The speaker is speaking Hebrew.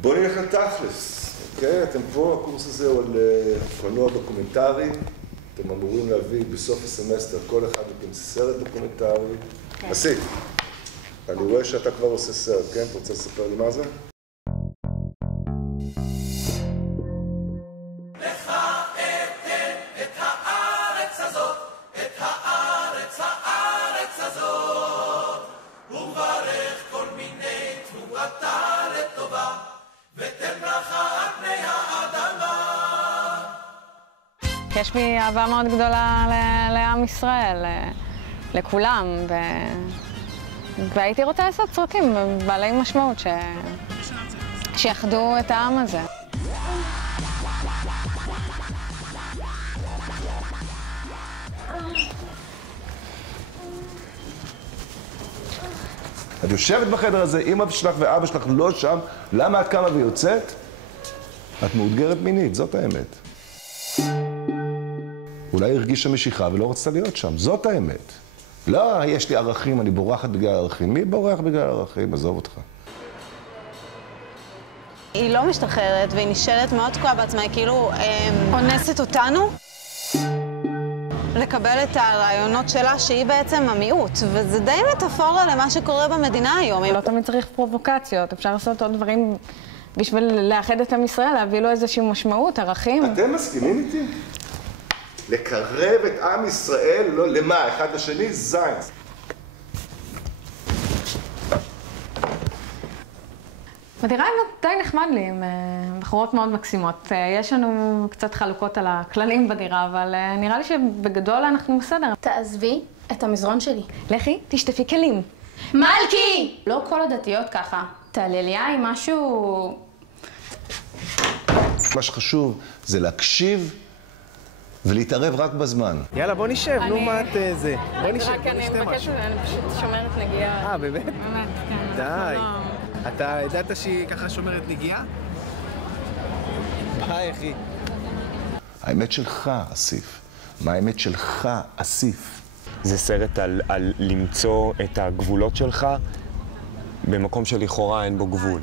בואו נלך לתכלס, אוקיי? אתם פה, הקורס הזה הוא על קולנוע דוקומנטרי. אתם אמורים להביא בסוף הסמסטר כל אחד מכם סרט דוקומנטרי. עשית, אני רואה שאתה כבר עושה סרט, כן? אתה רוצה לספר לי מה זה? יש בי אהבה מאוד גדולה לעם ישראל, לכולם, והייתי רוצה לעשות סרטים בעלי משמעות שיחדו את העם הזה. את יושבת בחדר הזה, אמא שלך ואבא שלך לא שם, למה את קמה ויוצאת? את מאותגרת מינית, זאת האמת. אולי הרגישה משיכה ולא רצתה להיות שם, זאת האמת. לא, יש לי ערכים, אני בורחת בגלל ערכים. מי בורח בגלל ערכים? עזוב אותך. היא לא משתחררת והיא נשארת מאוד תקועה בעצמה, היא כאילו אונסת אותנו לקבל את הרעיונות שלה שהיא בעצם המיעוט, וזה די מטאפורה למה שקורה במדינה היום. לא תמיד צריך פרובוקציות, אפשר לעשות עוד דברים בשביל לאחד את עם ישראל, להביא לו איזושהי משמעות, ערכים. אתם מסכימים איתי? לקרב את עם ישראל, לא למה, אחד לשני, זין. בדירה די נחמד לי, עם בחורות מאוד מקסימות. יש לנו קצת חלוקות על הכללים בדירה, אבל נראה לי שבגדול אנחנו בסדר. תעזבי את המזרון שלי. לכי, תשטפי כלים. מלכי! לא כל הדתיות ככה. תעלליה היא משהו... מה שחשוב זה להקשיב ולהתערב רק בזמן. יאללה, בוא נשב, נו מה את זה. בוא נשב, בוא נשתה משהו. אני פשוט שומרת נגיעה. באמת? באמת, כן. די. אתה ידעת שהיא ככה שומרת נגיעה? ביי, אחי. האמת שלך, אסיף. מה האמת שלך, אסיף? זה סרט על למצוא את הגבולות שלך במקום שלכאורה אין בו גבול.